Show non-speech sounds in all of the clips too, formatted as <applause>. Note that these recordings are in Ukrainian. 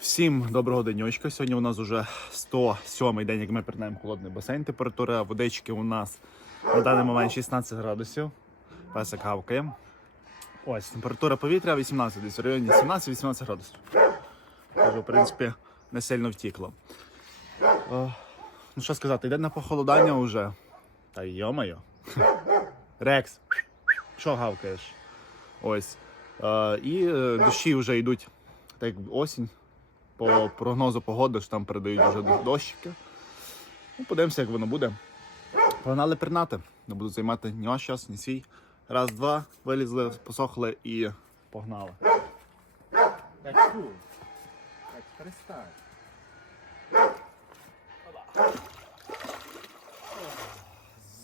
Всім доброго денечка. Сьогодні у нас вже 107-й день, як ми передаємо холодний басейн. Температура водички у нас на даний момент 16 градусів. Песик гавкає. Ось температура повітря 18, десь в районі 17-18 градусів. Тож, в принципі, не сильно втікло. О, ну що сказати, йде на похолодання вже. Та йо-моє. Рекс, що гавкаєш? Ось. Е, і е, дощі вже йдуть, так як осінь. По прогнозу погоди, що там передають вже дощики. Ну, подивимося, як воно буде. Погнали пернати. Не буду займати ні ваш час, ні свій. Раз, два, вилізли, посохли і погнали. Так. Так, перестань.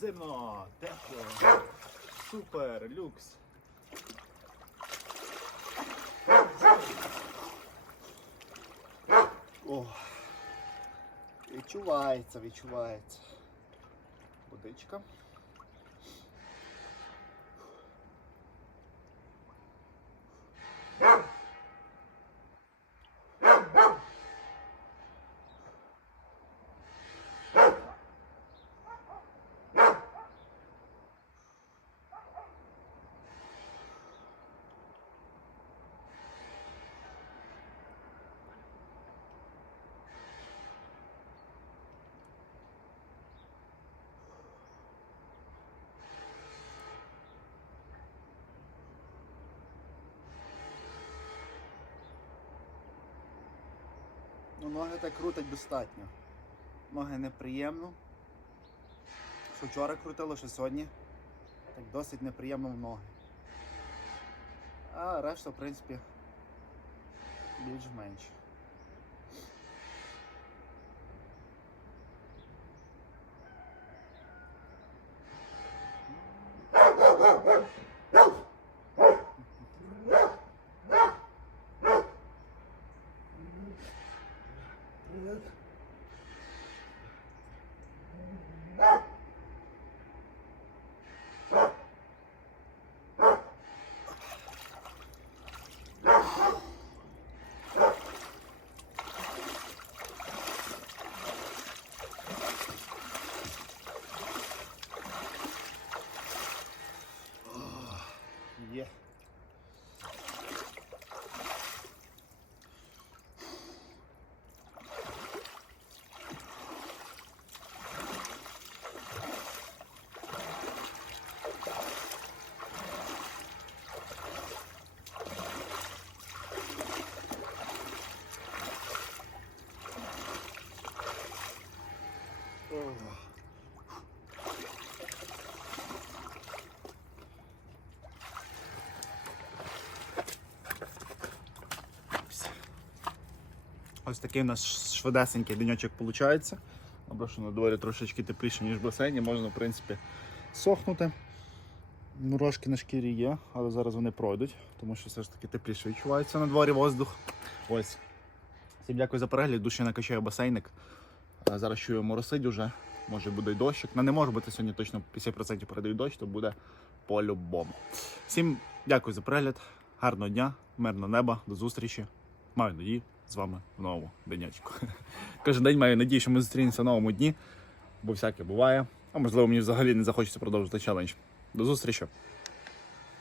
Зимно, тепло, супер, люкс. О, відчувається, відчувається. Водичка. Ну, ноги так крутить достатньо. Ноги неприємно. Що вчора крутило, що сьогодні. Так досить неприємно в ноги. А решта, в принципі, більш-менш. Є. Ось такий у нас швидесенький денечок виходить. Добре, що на дворі трошечки тепліше, ніж в басейні, можна, в принципі, сохнути. Мурашки на шкірі є, але зараз вони пройдуть, тому що все ж таки тепліше відчувається на дворі воздух. Ось. Всім дякую за перегляд, душі накачаю басейник. Зараз чую моросить уже, може буде й дощик. Ну не може бути сьогодні точно 50% передають дощ, то буде по-любому. Всім дякую за перегляд, гарного дня, мирного неба, до зустрічі. Маю надію з вами в новому денечку. <laughs> Кожен день маю надію, що ми зустрінемося в новому дні, бо всяке буває. А можливо, мені взагалі не захочеться продовжити челендж. До зустрічі!